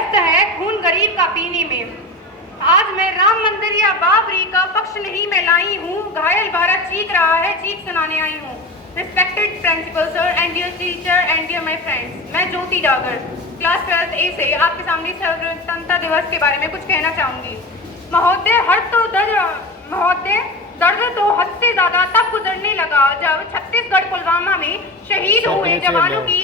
व्यस्त है खून गरीब का पीने में। आज मैं राम मंदिर या बाबरी का पक्ष नहीं मैं लाई हूँ, घायल भारत चीख रहा है, चीख सुनाने आई हूँ। Respected principal sir and dear teacher and dear my friends, मैं Jyoti Dagar class 12th A से आपके सामने स्वतंत्रता दिवस के बारे में कुछ कहना चाहूंगी। महोदय, दर्द तो हद से ज्यादा तब गुजरने लगा जब छत्तीसगढ़ पुलवामा में शहीद हुए जवानों की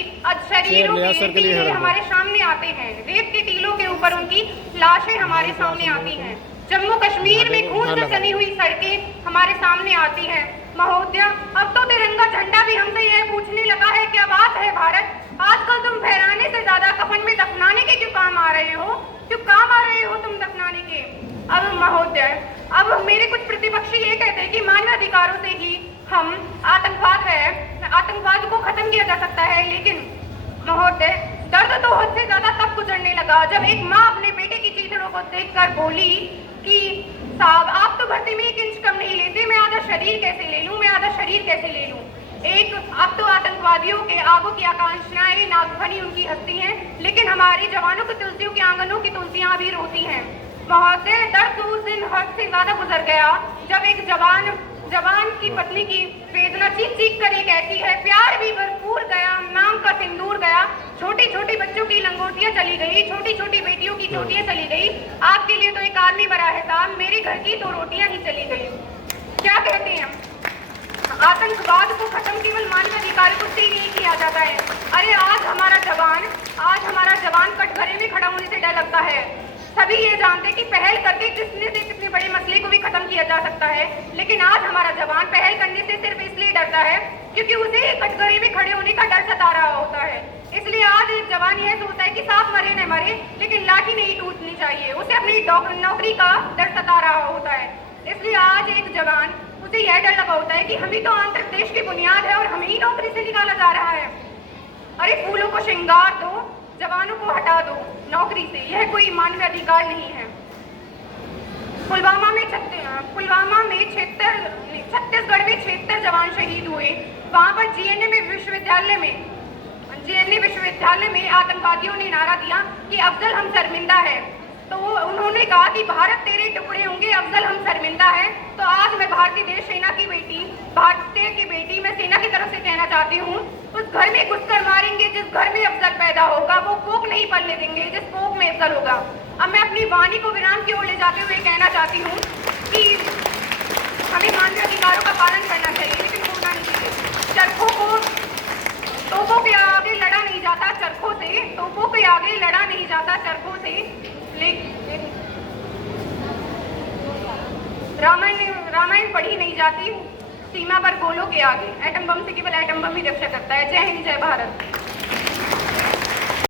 शरीरों के टीले हमारे सामने आते हैं। रेत के टीलों के ऊपर उनकी लाशें हमारे सामने आती हैं। जम्मू कश्मीर में खून से सनी हुई सड़कें हमारे सामने आती हैं। महोदय, अब तो तिरंगा झंडा भी हमसे यह पूछने लगा है, क्या बात है भारत, आजकल तुम फहराने से ज्यादा कफन में दफनाने के क्यों काम आ रहे हो? क्यों काम आ रहे हो तुम दफनाने के? अब महोदय, अब मेरे कुछ प्रतिपक्षी ये कहते हैं कि मानवाधिकारों से ही हम आतंकवाद को खत्म किया जा सकता है, लेकिन महोदय, दर्द तो हद से ज्यादा तब गुजरने लगा जब एक माँ अपने बेटे की चीथड़ों को देखकर बोली कि साहब, आप तो भर्ती में 1 इंच कम नहीं लेते, मैं आधा शरीर कैसे ले लूं, मैं आधा शरीर कैसे ले लूं। अब तो आतंकवादियों के आगों की आकांक्षाएं नागफनी उनकी हस्ती हैं, लेकिन हमारे जवानों की तुलसियों के आंगनों की तुलसियां अभी रोती हैं। महोदय, दर्द उस दिन हद से ज्यादा गुजर गया जब एक जवान की पत्नी की वेदना चीख चीख कर ये कहती है, प्यार भी भरपूर गया, नाम का सिंदूर गया, छोटी छोटी बच्चों की लंगोटियां चली गई, छोटी छोटी बेटियों की चोटियां चली गई, आपके लिए तो एक आदमी बड़ा है साहब, मेरे घर की तो रोटियां ही चली गई। क्या कहते हैं, आतंकवाद को खत्म केवल मानवाधिकार से ही नहीं किया जाता है। अरे आज हमारा जवान कटघरे में खड़ा होने से डर लगता है। सभी ये जानते कि पहल करके कितने बड़े मसले को भी खत्म किया जा सकता है, लेकिन आज हमारा जवान पहल करने से सिर्फ इसलिए डरता है क्योंकि उसे कटघरे में खड़े होने का डर सता रहा होता है। इसलिए आज एक जवान यह सोचता है कि सांप मरे न मरे, लेकिन लाठी नहीं टूटनी चाहिए, उसे अपनी नौकरी का डर सता रहा होता है। इसलिए आज एक जवान, उसे यह डर लगा होता है कि हम ही तो आंध्र प्रदेश की बुनियाद है और हमें ही नौकरी से निकाला जा रहा है। अरे फूलों को श्रृंगार दो, जवानों को हटा दो नौकरी से, यह कोई मानवीय अधिकार नहीं है। पुलवामा में छत्तीसगढ़ में 76 जवान शहीद हुए। वहां पर जीएनए विश्वविद्यालय में आतंकवादियों ने नारा दिया कि अफजल हम शर्मिंदा है। तो उन्होंने कहा कि भारत तेरे टुकड़े होंगे, अफजल हम शर्मिंदा है। तो आज मैं भारतीय बेटी मैं सेना की तरफ से कहना चाहती हूँ, उस घर में घुसकर मारेंगे जिस घर में अफजल पैदा होगा, वो कोख नहीं पलने देंगे जिस कोख में अफजल होगा। अब मैं अपनी वाणी को विराम की ओर ले जाते हुए कहना चाहती हूँ कि हमें मानवीय अधिकारों का पालन करना चाहिए, लेकिन होना नहीं चाहिए। चरखों को तोपों के आगे लड़ा नहीं जाता चरखों से, तोपों के आगे लड़ा नहीं जाता चरखों से, लेकिन रामायण पढ़ी नहीं जाती सीमा पर गोलों के आगे। एटम बम से केवल एटम बम ही रक्षा करता है। जय हिंद, जय भारत।